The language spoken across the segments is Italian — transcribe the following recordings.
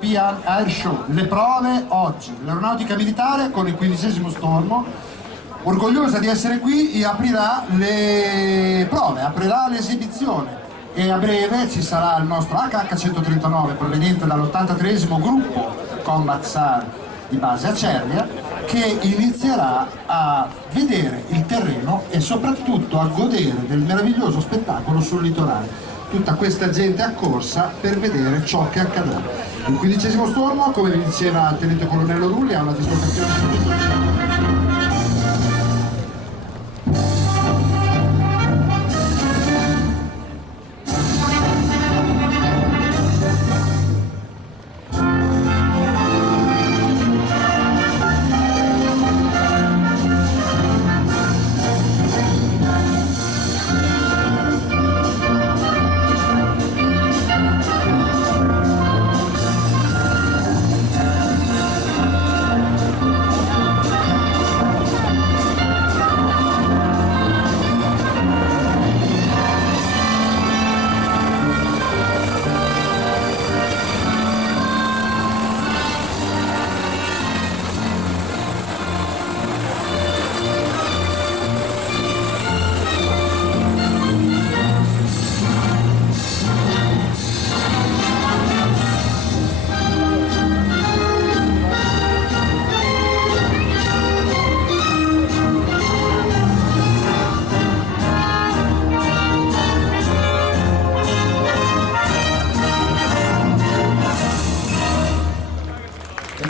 European Air Show. Le prove oggi. L'aeronautica militare con il 15° stormo, orgogliosa di essere qui, aprirà le prove, aprirà l'esibizione e a breve ci sarà il nostro HH-139 proveniente dall'83° gruppo Combat SAR di base Acerria, che inizierà a vedere il terreno e soprattutto a godere del meraviglioso spettacolo sul litorale. Tutta questa gente accorsa per vedere ciò che accadrà. Il 15° stormo, come vi diceva il tenente colonnello Rulli, ha una dislocazione.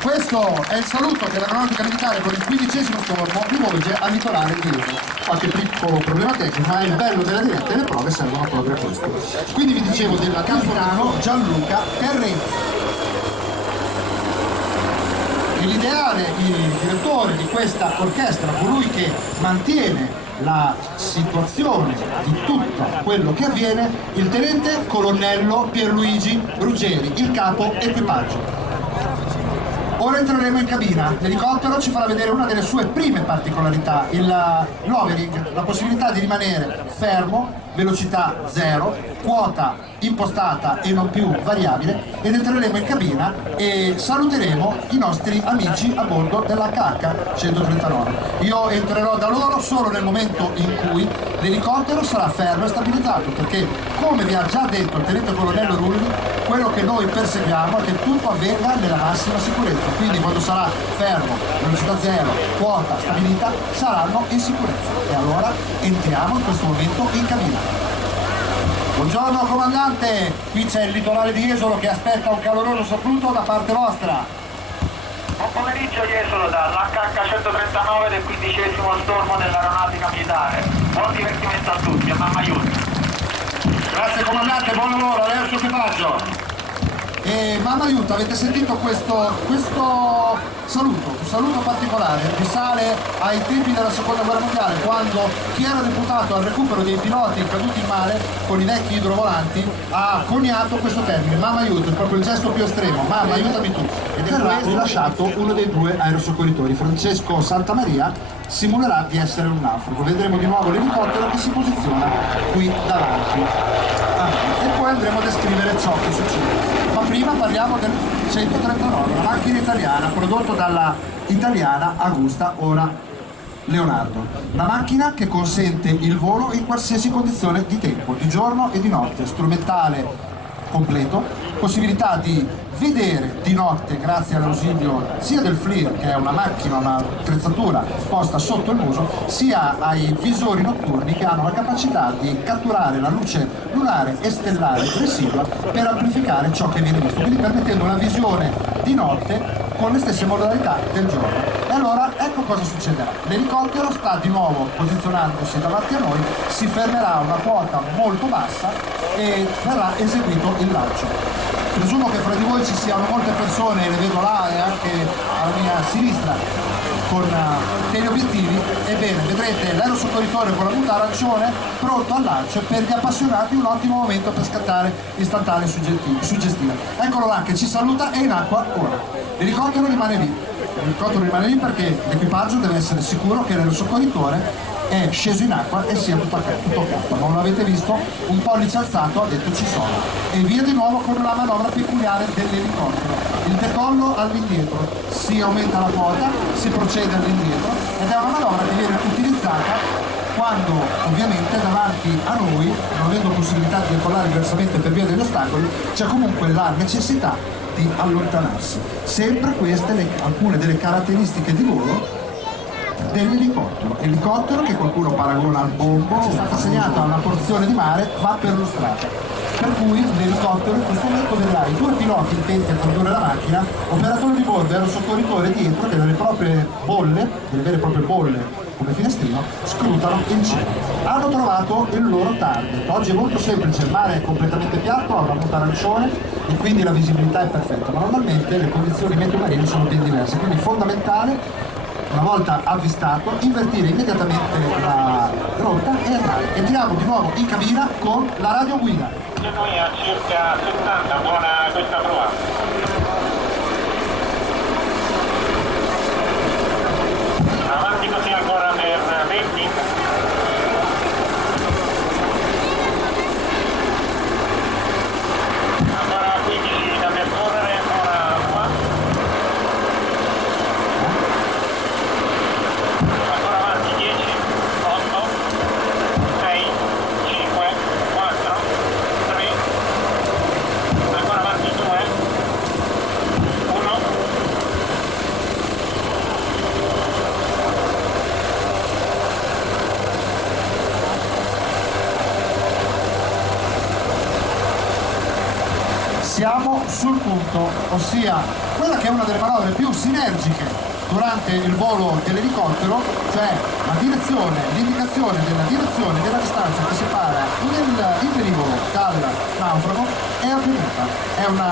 Questo è il saluto che l'aeronautica militare con il 15° stormo rivolge al litorale di Jesolo. Qualche piccolo problema tecnico, ma il bello della diretta e le prove servono proprio a questo. Quindi vi dicevo del capitano Gianluca Terrenzi. E l'ideale, il direttore di questa orchestra, colui che mantiene la situazione di tutto quello che avviene, il tenente colonnello Pierluigi Ruggeri, il capo equipaggio. Ora entreremo in cabina. L'elicottero ci farà vedere una delle sue prime particolarità, l'hovering, la possibilità di rimanere fermo, velocità zero, quota impostata e non più variabile, ed entreremo in cabina e saluteremo i nostri amici a bordo dell'HH-139. Io entrerò da loro solo nel momento in cui l'elicottero sarà fermo e stabilizzato, perché, come vi ha già detto il tenente colonnello Rulli, quello che noi perseguiamo è che tutto avvenga nella massima sicurezza. Quindi quando sarà fermo, velocità zero, quota stabilita, saranno in sicurezza. E allora entriamo in questo momento in cabina. Buongiorno comandante, qui c'è il litorale di Jesolo che aspetta un caloroso saluto da parte vostra. Buon pomeriggio Jesolo dall'HH-139 del 15° stormo dell'aeronautica militare. Buon divertimento a tutti, a mamma aiuto. Grazie comandante, buon lavoro, a lei e al suo equipaggio. E mamma aiuto, avete sentito questo saluto, un saluto particolare, risale ai tempi della seconda guerra mondiale, quando chi era deputato al recupero dei piloti caduti in mare con i vecchi idrovolanti ha coniato questo termine, mamma aiuto, è proprio il gesto più estremo, mamma aiutami tu. Ed verrà rilasciato uno dei due aerosoccorritori, Francesco Santamaria, simulerà di essere un naufrago. Vedremo di nuovo l'elicottero che si posiziona qui davanti. E poi andremo a descrivere ciò che succede. Ma prima parliamo del 139, una macchina italiana prodotta dalla italiana Agusta, ora Leonardo. Una macchina che consente il volo in qualsiasi condizione di tempo, di giorno e di notte, strumentale completo, possibilità di vedere di notte grazie all'ausilio sia del FLIR, che è una macchina, un'attrezzatura posta sotto il muso, sia ai visori notturni che hanno la capacità di catturare la luce lunare e stellare residua per amplificare ciò che viene visto, quindi permettendo una visione di notte con le stesse modalità del giorno. E allora ecco cosa succederà. L'elicottero sta di nuovo posizionandosi davanti a noi, si fermerà a una quota molto bassa e verrà eseguito il lancio. Presumo che fra di voi ci siano molte persone, le vedo là e anche alla mia sinistra, con teleobiettivi. Ebbene, vedrete l'aerosoccorritore con la muta arancione pronto al lancio, per gli appassionati un ottimo momento per scattare istantanee suggestive. Eccolo là che ci saluta e in acqua ora. L'elicottero rimane lì. L'elicottero rimane lì perché l'equipaggio deve essere sicuro che l'aerosoccorritore è sceso in acqua e sia tutto a capo. Non l'avete visto? Un pollice alzato ha detto ci sono. E via di nuovo con la manovra peculiare dell'elicottero. decollo all'indietro, si aumenta la quota, si procede all'indietro ed è una manovra che viene utilizzata quando ovviamente davanti a noi, non avendo possibilità di decollare diversamente per via degli ostacoli, c'è comunque la necessità di allontanarsi. Sempre queste alcune delle caratteristiche di volo dell'elicottero. Elicottero che qualcuno paragona al bombo, è stata assegnata a una porzione di mare, va perlustrata. Per cui l'elicottero in questo momento vedrà i due piloti intenti a condurre la macchina, operatore di bordo e aerosoccorritore dietro che delle proprie bolle, delle vere e proprie bolle come finestrino, scrutano il cielo. Hanno trovato il loro target. Oggi è molto semplice, il mare è completamente piatto, ha una muta arancione e quindi la visibilità è perfetta, ma normalmente le condizioni meteo marine sono ben diverse, quindi è fondamentale una volta avvistato invertire immediatamente la rotta e andare. Entriamo di nuovo in cabina con la radioguida. Noi a circa 70, buona questa prova. Avanti così ancora per 20. Ancora 15 da percorrere, ancora qua. Ancora avanti 10, 8, 6, 5, 4, 3, ancora avanti 2, 1. Siamo sul punto, ossia quella che è una delle manovre più sinergiche durante il volo dell'elicottero, cioè la direzione, l'indicazione della direzione della distanza che separa il velivolo dal naufrago è avvenuta. È un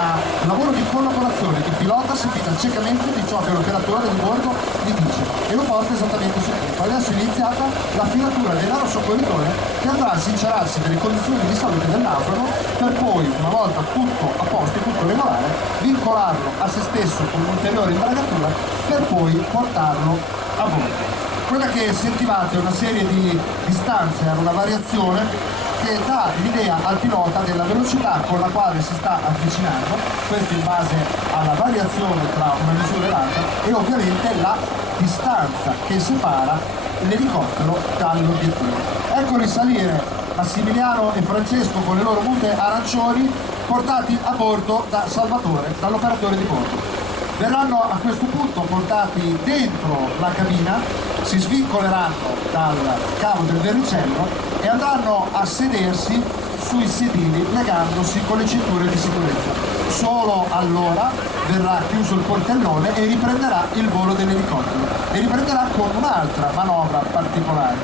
lavoro di collaborazione, il pilota si fida ciecamente di ciò che l'operatore di bordo gli dice e lo porta esattamente sul punto. Adesso è iniziata la filatura dell'aerosoccorritore che andrà a sincerarsi delle condizioni di salute del naufrago per poi, una volta tutto a posto, tutto regolare, vincolarlo a se stesso con un'ulteriore imbragatura per poi portarlo a bordo. Quella che sentivate è una serie di distanze, era una variazione che dà l'idea al pilota della velocità con la quale si sta avvicinando, questo in base alla variazione tra una misura e l'altra e ovviamente la distanza che separa l'elicottero dall'obiettivo. Ecco risalire Massimiliano e Francesco con le loro mute arancioni portati a bordo da Salvatore, dall'operatore di bordo. Verranno a questo punto portati dentro la cabina, si svincoleranno dal cavo del verricello e andranno a sedersi sui sedili legandosi con le cinture di sicurezza. Solo allora verrà chiuso il portellone e riprenderà il volo dell'elicottero e riprenderà con un'altra manovra particolare.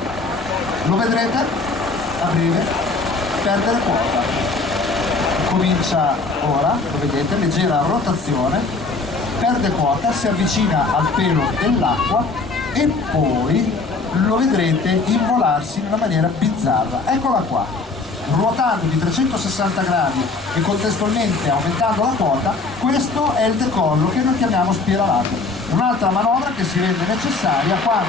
Lo vedrete a breve perdere quota. Comincia ora, lo vedete, leggera rotazione, perde quota, si avvicina al pelo dell'acqua e poi lo vedrete involarsi in una maniera bizzarra. Eccola qua, ruotando di 360 gradi e contestualmente aumentando la quota, questo è il decollo che noi chiamiamo spiralato. Un'altra manovra che si rende necessaria quando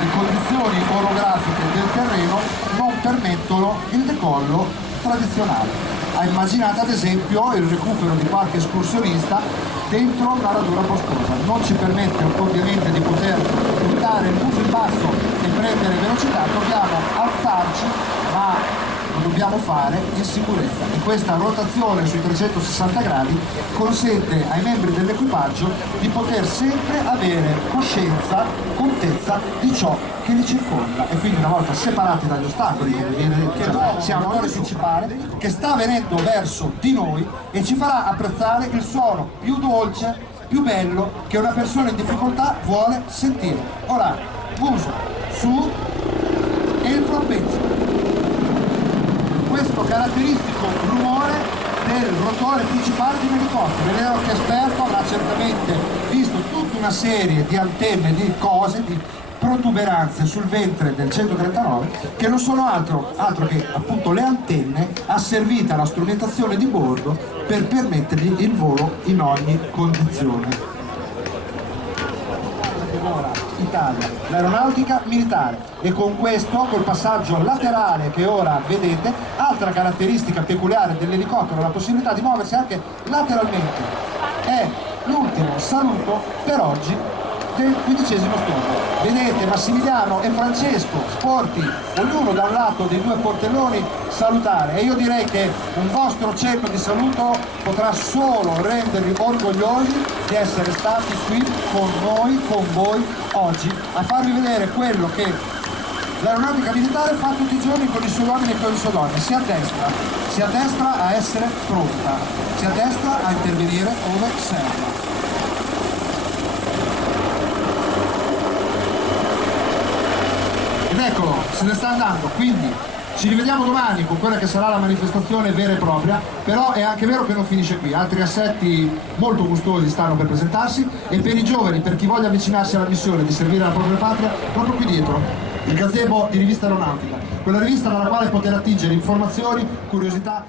le condizioni orografiche del terreno non permettono il decollo tradizionale. Immaginate ad esempio il recupero di qualche escursionista dentro una radura boscosa, non ci permette ovviamente di poter puntare il muso in basso e prendere velocità, dobbiamo alzarci ma lo dobbiamo fare in sicurezza e questa rotazione sui 360 gradi consente ai membri dell'equipaggio di poter sempre avere coscienza, contezza di ciò che li circonda e quindi una volta separati dagli ostacoli, come viene detto, siamo il motore principale che sta venendo verso di noi e ci farà apprezzare il suono più dolce, più bello che una persona in difficoltà vuole sentire. Ora, muso su e il frompezzo. Questo caratteristico rumore del rotore principale di un elicottero. L'Eleo che è esperto avrà certamente visto tutta una serie di antenne, di cose, di protuberanze sul ventre del 139 che non sono altro che appunto le antenne asservite alla strumentazione di bordo per permettergli il volo in ogni condizione. Italia, l'aeronautica militare e con questo, col passaggio laterale che ora vedete, altra caratteristica peculiare dell'elicottero, la possibilità di muoversi anche lateralmente, è l'ultimo saluto per oggi del 15° stormo. Vedete Massimiliano e Francesco sporti, ognuno da un lato dei due portelloni, salutare, e io direi che un vostro cenno di saluto potrà solo rendervi orgogliosi di essere stati qui con noi, con voi oggi, a farvi vedere quello che l'aeronautica militare fa tutti i giorni con i suoi uomini e con le sue donne. Si addestra a essere pronta, si addestra a intervenire ove serve. Ed eccolo, se ne sta andando, quindi ci rivediamo domani con quella che sarà la manifestazione vera e propria, però è anche vero che non finisce qui, altri assetti molto gustosi stanno per presentarsi, e per i giovani, per chi voglia avvicinarsi alla missione di servire la propria patria, proprio qui dietro, il gazebo di Rivista Aeronautica, quella rivista dalla quale poter attingere informazioni, curiosità